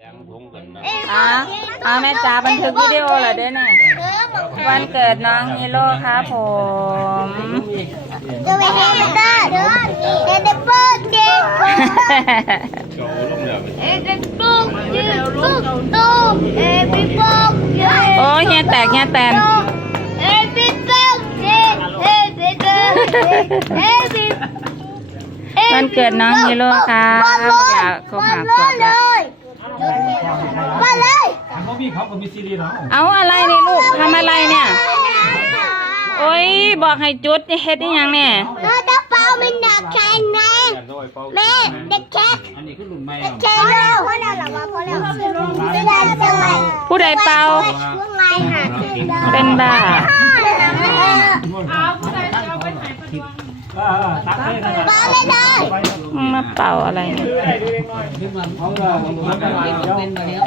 แดงทงกันนะอะเอาแม่จ๋าบันทึกวิดีโอเหรอเด้อเนี่ยวันเกิดน้องฮีโร่ครับผมจะไปให้มันได้เด้อเด็กเปิดเด็กโจลงแล้วเด็กปุ๊บเด็กปุ๊บตุ๊บเอ็มปุ๊บเย้โอ้เฮียแตกเฮียแตนเอ็มปุ๊บเด็กเอ็มปุ๊บเอ็มปุ๊บวันเกิดน้องฮีโร่ครับอยากคบหาขวบเลแล้วย มาเลยเขามีเขาก็มีซีรีส์เนาะเอาอะไรเนี่ยลูกทำอะไรเนี่ย โอ้ยบอกให้จุดเฮ็ดอีหยังเนี่ยเราจะเป่ามันหนักแค่ไหนกันด้วยเป้าแม่เด็กแค่อันนี้คือรุ่นใหม่แค่เร็วพอแล้วหรอวะพอแล้วไม่ได้จะไหวผู้ใดเป่าพวกไงหาเป็นบ้า ตักให้นะ เป่าไม่ได้มาเป่าอะไรเนี่ยเขาเราเป็นแบบนี้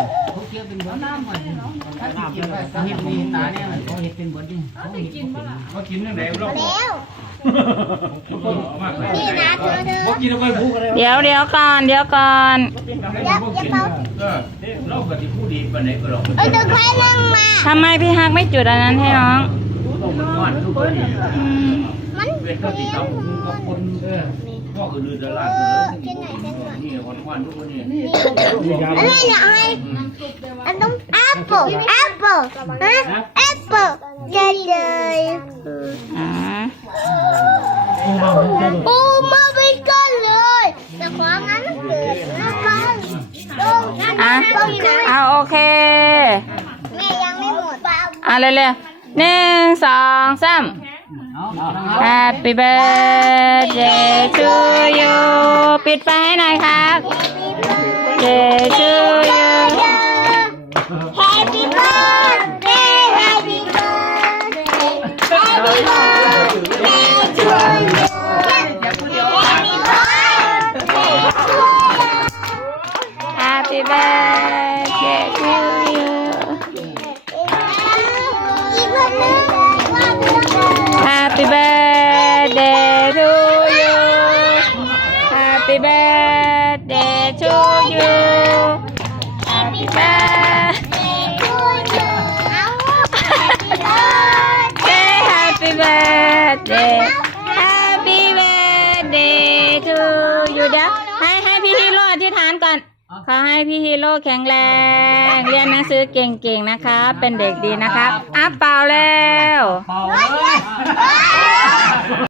เขากินยังไงเราแล้วมากเลยนี่นะเธอเธอเขากินเอาไปพูดกันเลยเดี๋ยวเดี๋ยวก่อนเดี๋ยวก่อนยับยับเป่าเออเราก็ที่พูดดีปานไหนก็เราเออเธอใครนั่งมาทำไมพี่ฮักไม่จุดอันนั้นให้น้องต้อง มันก้อนทุกคนอืมมันเป็นก็ติดเขากับคนเออพ่อคือลือตลาดนี่คนก้อนทุกคนนี่อะไรเนี่ยไอ้อันต้องแอปเปิลแอปเปิลฮะแอปเปิลเจ๊เลยอ่าโอ้มาไปกันเลยแต่ขวางั้นเกิดนะมันลงอะต้องนะเอาโอเคแม่ยังไม่หมดเปล่าอะเร็วๆหนึ่งสองสาม Happy birthday to you ปิดไฟให้หน่อยครับ Day to you Happy birthday Happy birthday Happy birthday to you Happy birthday Happy birthday to you อีก Happy birthday to you Happy birthday Happy birthday Happy birthday to you เดี๋ยวให้ให้พี่ฮีโร่อธิษฐานก่อน ขอให้พี่ฮีโร่แข็งแรง เรียนหนังสือเก่งๆนะครับเป็นเด็กดีนะครับอัพเปล่าแล้ว เป่าเลย